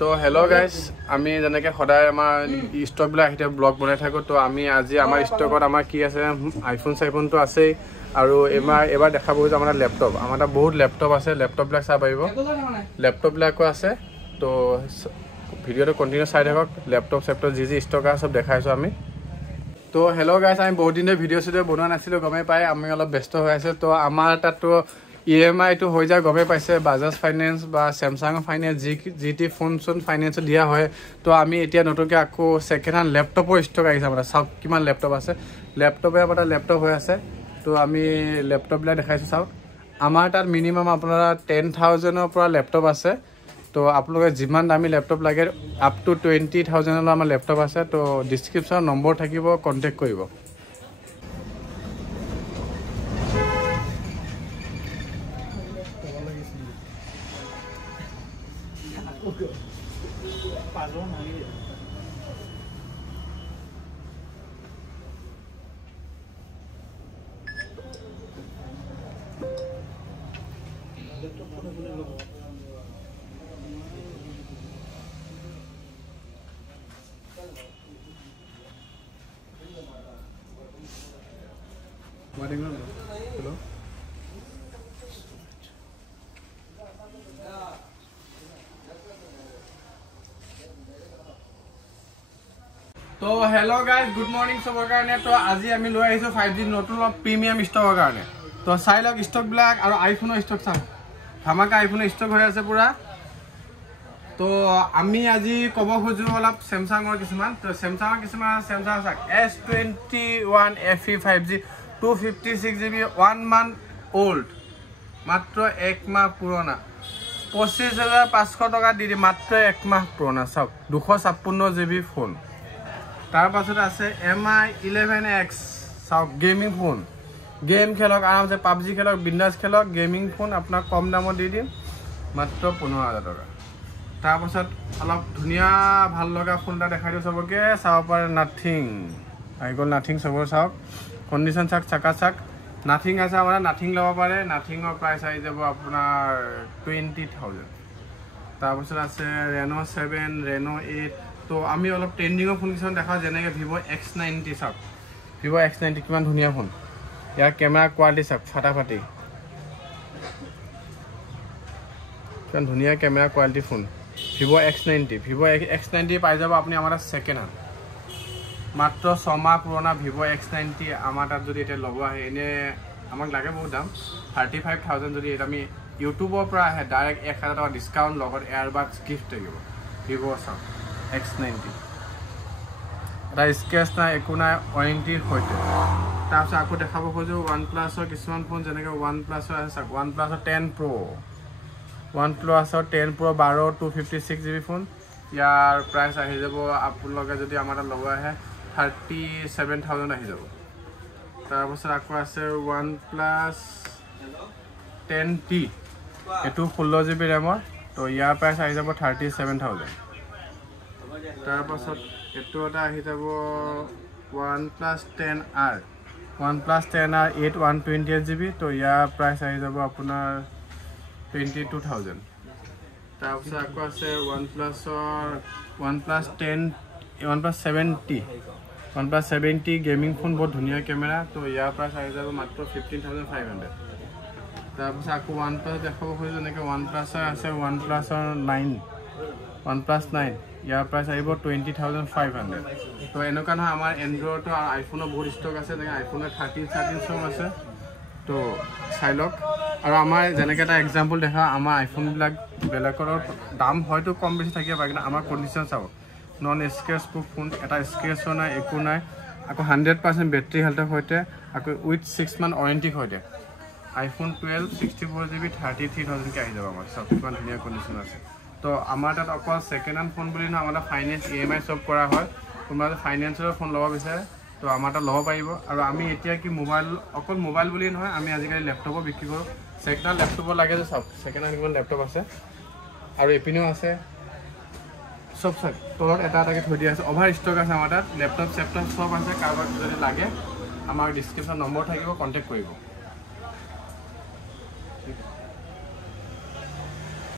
তো hello' guys, আমি যেনেকৈ সদায় আমাৰ ষ্টকবিলাক আহি ব্লগ বনাই থাকোঁ। তো আমি আজি আমাৰ ষ্টকত আমাৰ কি আছে, আইফোনটো আছেই। আৰু এবাৰ দেখাব গৈছোঁ আমাৰ লেপটপ। আমাৰ তাত বহুত লেপটপ আছে, লেপটপবিলাক চাব পাৰিব, লেপটপবিলাকো আছে। তো ভিডিঅ'টো কণ্টিনিউ চাই থাকক। লেপটপ যি ষ্টক আছে চব দেখাইছোঁ আমি। তো হেল্ল' গাইজ, আমি বহুত দিনে ভিডিঅ' বনোৱা নাছিলোঁ, গমেই পাই আমি অলপ ব্যস্ত হৈ আছোঁ। তো আমাৰ তাততো EMIটো হৈ যায়, গমেই পাইছে। বাজাজ ফাইনেন্স বা চেমচাঙৰ ফাইনেন্স যি টি ফোন ফাইনেন্সত দিয়া হয়। তো আমি এতিয়া নতুনকৈ আকৌ ছেকেণ্ড হেণ্ড লেপটপৰ ষ্টক আহিছে আমাৰ। চাওক কিমান লেপটপ আছে, আমাৰ তাত লেপটপ হৈ আছে। তো আমি লেপটপবিলাক দেখাইছোঁ। চাওক আমাৰ তাত মিনিমাম আপোনাৰ 10,000ৰ পৰা লেপটপ আছে। তো আপোনালোকে যিমান দামী লেপটপ লাগে আপ টু 20,000ৰ আমাৰ লেপটপ আছে। তো ডিছক্ৰিপশ্যনত নম্বৰ থাকিব, কণ্টেক্ট কৰিব। Hello. তো হেল্ল' গাইজ, গুড মৰ্ণিং চবৰ কাৰণে। তো আজি আমি লৈ আহিছোঁ 5G নতুন প্ৰিমিয়াম ষ্টকৰ কাৰণে। তো চাই লওক ষ্টকবিলাক, আৰু আইফোনৰ ষ্টক চাওক, ধামাকা আইফোনৰ ষ্টক হৈ আছে পুৰা। তো আমি আজি ক'ব খোজোঁ অলপ চেমচাঙৰ কিছুমান। তো চেমচাং চাওক S21 FE 5G 256GB 1 month old, মাত্ৰ 1 মাহ পুৰণা, 25,500 টকা দি দিম, মাত্ৰ 1 মাহ পুৰণা। চাওক 256GB ফোন। তাৰপাছত আছে MI 11X, চাওক গেমিং ফোন, গেম খেলক আৰামছে, PUBG খেলক, বিন্দাছ খেলক, গেমিং ফোন আপোনাক কম দামত দি দিম, মাত্ৰ 15,000 টকা। তাৰপাছত অলপ ধুনীয়া ভাল লগা ফোন এটা দেখাই দিওঁ চবকে। চাব পাৰে নাথিং আহি গ'ল, নাথিং চবৰ চাওক, কণ্ডিশ্যন চাওক, চাক নাথিং আছে আমাৰ, নাথিং ল'ব পাৰে। নাথিঙৰ প্ৰাইচ আহি যাব আপোনাৰ 20,000। তাৰপিছত আছে Reno 7, Reno 8। তো আমি অলপ ট্ৰেণ্ডিঙৰ ফোন কিছুমান দেখাওঁ, যেনেকৈ Vivo X90 চাওক, Vivo X90 কিমান ধুনীয়া ফোন। ইয়াৰ কেমেৰা কোৱালিটি চাওক, ফাটাফাটি, কিমান ধুনীয়া camera quality phone. Vivo X90 পাই যাব আপুনি আমাৰ তাত ছেকেণ্ড হেণ্ড, মাত্ৰ 6 মাহ পুৰণা Vivo X90 আমাৰ তাত যদি এতিয়া ল'ব আহে, এনেই আমাক লাগে বহুত দাম, 35,000। যদি এটা আমি ইউটিউবৰ পৰা আহে ডাইৰেক্ট 1,000 টকা ডিছকাউণ্ট লগত এয়াৰবাডছ গিফ্ট থাকিব। Vivo চাওক X90, এটা স্কেচ নাই, একো নাই, ৱাৰেণ্টিৰ সৈতে। তাৰপিছত আকৌ দেখাব খোজোঁ OnePlus-ৰ কিছুমান ফোন, যেনেকৈ OnePlus-ৰ আছে চাওক, OnePlus-ৰ 10 Pro, OnePlus-ৰ 10 Pro 12 256GB ফোন। ইয়াৰ প্ৰাইচ আহি যাব আপোনালোকে যদি আমাৰ তাত ল'ব আহে 37,000 আহি যাব। তাৰপাছত আকৌ আছে OnePlus 10T, এইটো 16GB ৰেমৰ। তো ইয়াৰ প্ৰাইচ আহি যাব 37,000। তাৰপাছত এইটো এটা আহি যাব OnePlus 10R, 8 128GB। তো ইয়াৰ প্ৰাইচ আহি যাব আপোনাৰ 22,000। তাৰপিছত আকৌ আছে OnePlus 70 গেমিং ফোন, বহুত ধুনীয়া কেমেৰা। তো ইয়াৰ প্ৰাইচ আহি যাব মাত্ৰ 15,500। তাৰপিছত আকৌ OnePlus দেখাব খোজোঁ, যেনেকৈ OnePlus-ৰ আছে OnePlus 9, ইয়াৰ প্ৰাইচ আহিব 20,500। তো এনেকুৱা নহয়, আমাৰ এণ্ড্ৰইডৰ আৰু আইফোনৰ বহুত ষ্টক আছে, যেনেকৈ আইফোনৰ 13 চব আছে। তো চাই লওক। আৰু আমাৰ যেনেকৈ এটা এক্সাম্পল দেখা, আমাৰ আইফোনবিলাক বেলেগৰ দাম হয়তো কম বেছি থাকিব পাৰে, কিন্তু আমাৰ কণ্ডিশ্যন চাব, নন স্ক্ৰেচ প্ৰুফ ফোন, এটা স্ক্ৰেচো নাই, একো নাই। আকৌ 100% বেটাৰী হেল্থৰ সৈতে, আকৌ উইথ 6 মান্থ ৱাৰেণ্টিৰ সৈতে। iPhone 12 64GB 33,000কৈ আহি যাব আমাৰ। চব কিমান ধুনীয়া কণ্ডিশ্যন আছে। তো আমাৰ তাত অকল ছেকেণ্ড হেণ্ড ফোন বুলি নহয়, আমাৰ তাত ফাইনেন্স EMI চব কৰা হয়। কোনোবা যদি ফাইনেন্সৰ ফোন ল'ব বিচাৰে তো আমাৰ তাত ল'ব পাৰিব। আৰু আমি এতিয়া কি অকল মোবাইল বুলি নহয়, আমি আজিকালি লেপটপো বিক্ৰী কৰোঁ। ছেকেণ্ড হেণ্ড লেপটপো লাগে যে চাওক, ছেকেণ্ড হেণ্ড কিমান লেপটপ আছে, আৰু এপিনেও আছে। সব চাই তলত এটা এটাকৈ থৈ দিয়া আছে, অভাৰ ষ্টক আছে আমাৰ তাত, লেপটপ চেপটপ সব আছে। কাৰোবাক যদি লাগে আমাৰ ডিছক্ৰিপশ্যন নম্বৰ থাকিব, কণ্টেক্ট কৰিব।